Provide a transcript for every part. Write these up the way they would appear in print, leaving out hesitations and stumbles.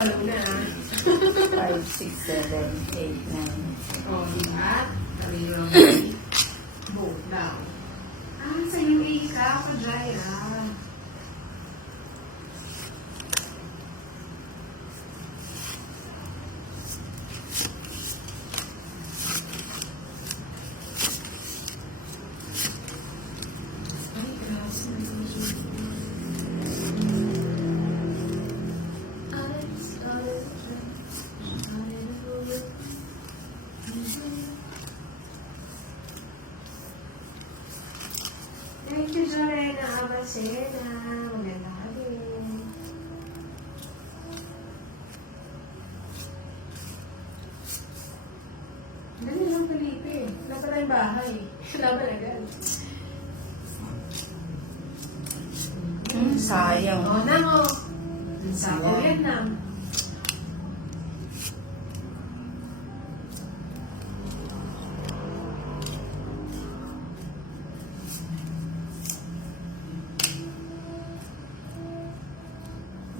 Alam na. 5, 6, 7, 8, 9. O, diba? Kariro. Both daw. Sa yung A ka, pa-dry Thank you, Jorena Abasena. Maganda ka din. Dali lang, Felipe. Wala pa tayong bahay. Laban agad. Sayang. O, namo. Sa Vietnam.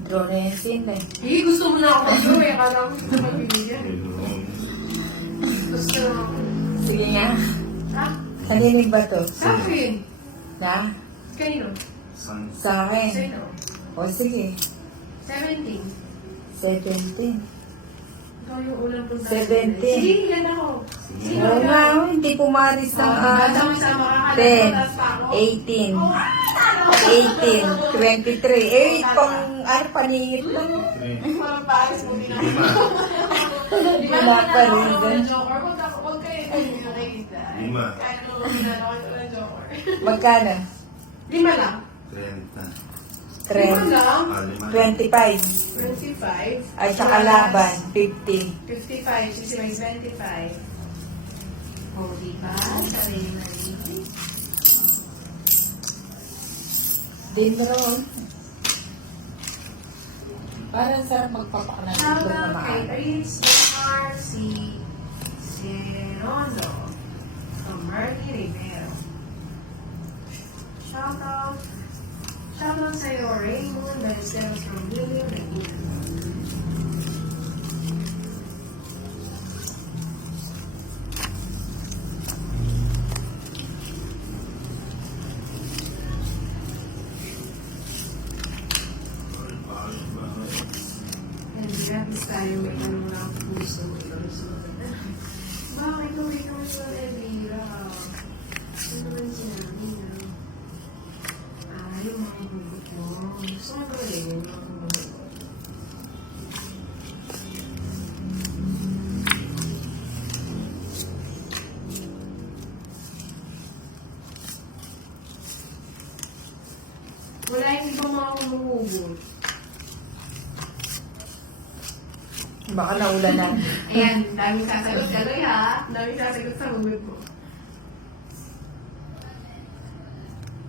Draw na yung scene eh. Gusto mo na ako mag-draw eh. Akala ko gusto mag-bibigyan. Gusto na ako. Sige nga. Ha? Kaninig ba to? Sa akin. Na? Kanino? Sa akin. Sa'yo. O sige. 17. 17. Ikaw yung unang punta. 17. Sige, yan ako. Sige, Oo nga, hindi pumaris ng Sama-sama ka. 10, 18, 18, 23. Pang ano, paningit lang. Paris mo din ako. Wala pa rin doon. Huwag kayo yung nakikita. Lima. Kaya naman ginagawa ko ng joker. Magkano? 5 lang. 30. 30, lang. 25. 25. Ay, saka laban, 50. 55. 60 25. O, diba? Sabi na rin. Din roll. Parang sarap magpapakanan dito na Shoutout kay maaga. Prince Marcy Serondo from Marky Rivero. Shoutout sa'yo, Raymond Ballesteros from William Regina. Hindi natin tayo may tanong na puso. Bakit uwi kami sa Elvira? Ano naman sinabi na? Yung mga hugot mo. Gusto mo gawin yung mga hugot mo. Wala yung ibang mga humuhugot. Baka naulan na. Ayan, daming sasagot. Galoy ha. Daming sasagot sa hugot mo.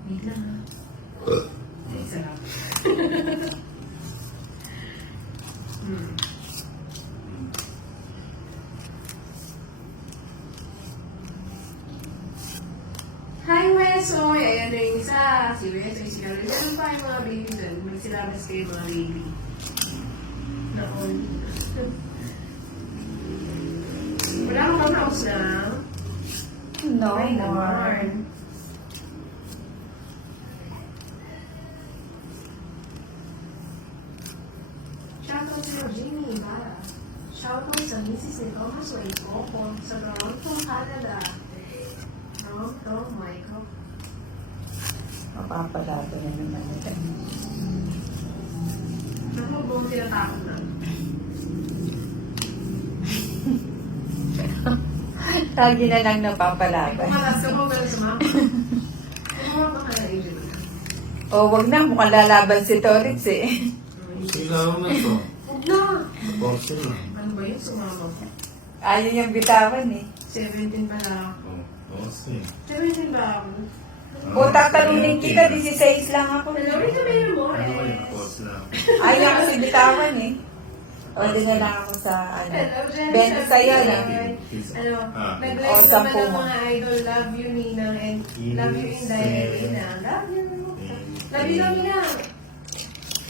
Wait lang ha. Ay, sarap. Hi, Wesoy! Ayan na yung isa. Si Wesoy, si Carol. Meron pa yung mga baby dyan. Magsilabas kayo mga baby. Noon. Wala kang pang-house na. No Ay, more. naman. Shoutout sa Jimmy Ibarra. Shoutout sa Mrs. ni Thomas Wayne Coco sa Toronto, Canada. Toronto, Michael. Mapapalato na naman ito. Ano buong tinatakot na? Lagi na lang napapalaban. Kumalas ka mo, pero sumama. Kumama ka na rin. O, wag na. Mukhang lalaban si Torres eh. Ilaw na to. Huwag na. Portion na. Ano ba yun? Sumama ko. Ayaw niyang bitawan eh. 17 pala ako. Okay. 17 ba ako? O, tatanungin kita, 16 lang ako. Hello, rin kami mo Ano ko eh. yung pause lang? Ayaw kasi bitawan eh. O, din na lang ako sa ano. Hello, Jen. 20 sa'yo na. Ano, nag-like O, naman 10 ang mo. mga idol. Love you, Ninang. And love you, Inday. And Ina. Love you. Love you, Nina.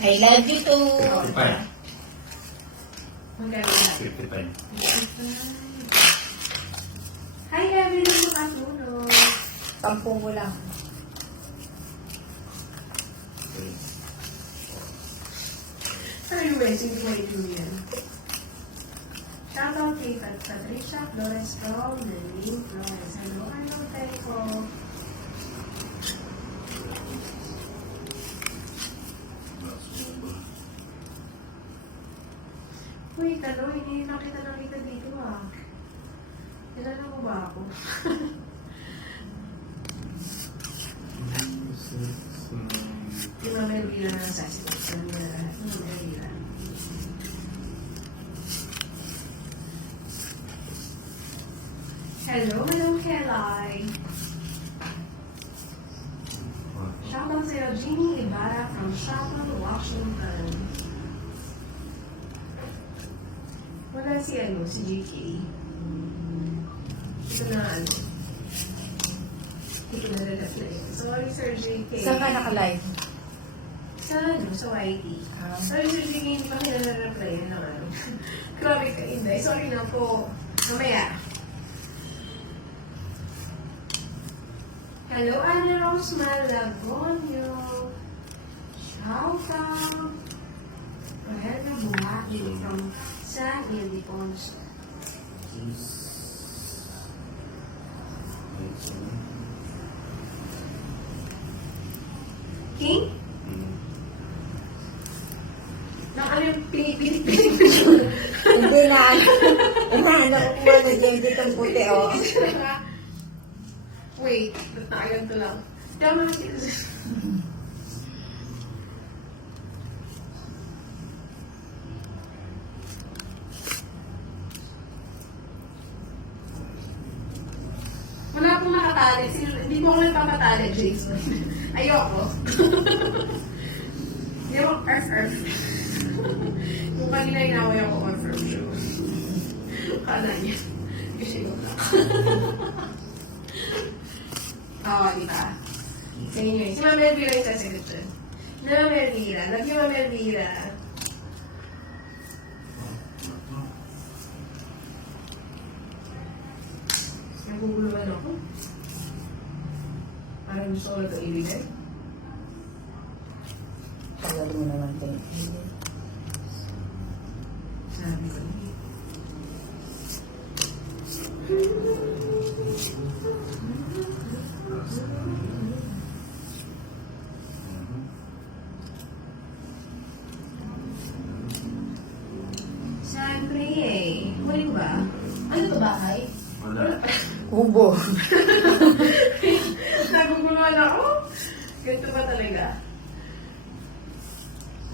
I love you too. 55. Magkano na? 55. Hi, Evelyn, makatulog. 10 mo lang. Okay. Sorry, Wes, hindi ko yan. Shoutout kay Patricia Flores from Nerlin Flores. Hello, Teko. Uy, talo, hindi na kita nakita dito ah. Kilala mo ba ako? Di ba may bilang ng sasagot? Sabi na lahat. May bilang. Hello, Madam Kelly. Shoutout sa'yo, Jeannie Ibarra from Shopland, Washington. Wala si si JK. Ito na Hindi ko na-reply. Sorry, Sir JK. Saan ka naka-live? Sa YT. Sorry, Sir JK, hindi pa kita na-reply. Grabe ka, Inday. Sorry na po. Mamaya. Hello, Ana Rose Malagonyo. Shoutout. Ayan na bumati from San Ildefonso. King? Nang ano yung pinipilit ko? Hindi na. Umahanap ko na dyan ditong puti, oh. Wait, natayan ko lang. Tama na wala pong nakatali. Hindi mo ako nagpapatali, Jason. Ayoko. Hindi ako earth. Kung kanina inaway ako on firm show. Kala niya. Kasi ko lang. Oo, di ba? So anyway, si Mama Elvira yung sasagot dyan. Mama Elvira. Love you, Mama Elvira. Naguguluhan ako. Parang gusto ko na ito ibigay. Tagal mo naman kayo. Sabi ko. Siyempre eh. Huli ko ba? Ano to bahay? Wala. Kubo. Naguguluhan ako. Ganito ba talaga?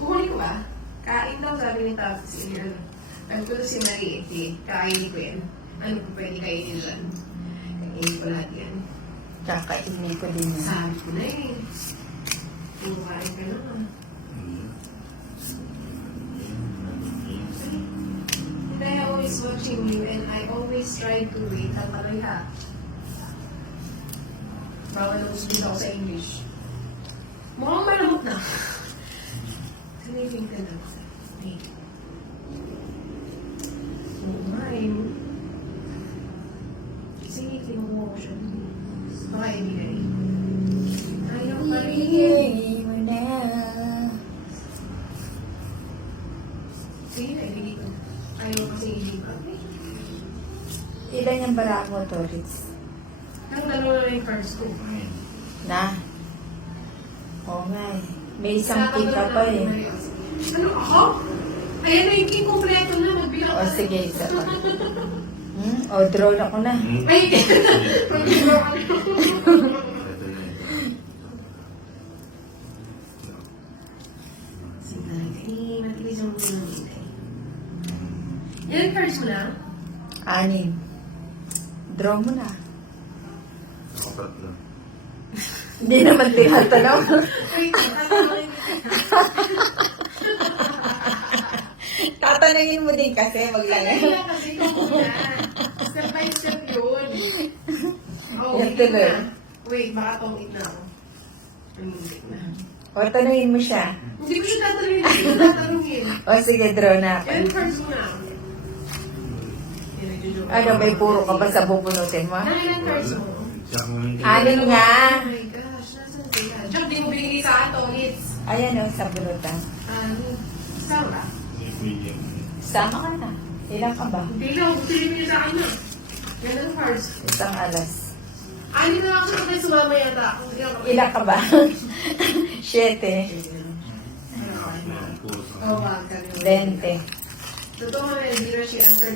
Huli ko ba? Kain daw sabi ni Tapos ano. Nagpulo si Marie eh. Kainin ko yan. Ano ko pwede kainin dyan? Kainin ko lahat yan. Kakainin ko din yan. Sabi ko na eh. Pumarin ka na. And I always watching you and I always try to wait. Tataloy ha. Bawal na usulit ako sa English. Mukhang malamot na. Kanilin ka na. Wait. Oo nga eh. Sige, kinuha ko siya. Baka ibigay. Ayaw pa rin. Ibigay mo na. Sige na, ibigay ko. Ayaw kasi ibigay. Ilan yung bara mo, Toris? Ang dalawa na yung cards ko. Na? Oo nga eh. May isang king ka pa eh. Ano ako? Ayan na yung king kompleto na. Magbilang O sige, isa pa. O, draw na ko na. Ay, magbilang ako. Ito na ito. Sige, matilis yung mga nangintay. Yan cards mo na? 6. Draw mo na. Ako tatlo. Hindi naman tinatanong. Wait, tatanungin kita. Tatanungin mo din kasi, wag lang Kaya yan. kasi ikaw muna. Step by step yun. Oh, Yan wait tuloy. na. Wait, baka tongit na ako. Wait na. O, tanungin mo siya. Hindi ko siya tatanungin. Hindi ko tatanungin. O, sige, draw na ako. Yan cards mo na. Joe. Ano, may puro ka ba sa bubunutin mo? Nangilang cards mo? Jack mo lang. Alin nga? Oh my gosh, nasan kaya? Jack, di mo binigay sa akin, Tongits. Ayan o, sa bunutan. Sarap. Medium. Sama ka na. Ilan ka ba? Hindi lang, silipin niyo sa akin na. Yan ang cards. Isang alas. Hindi na ako sa sumama yata. Kung hindi ako- Ilan ka ba? 7. Puro sa- Oh, wag ka rin. 20. Totoo nga, hindi na siya answer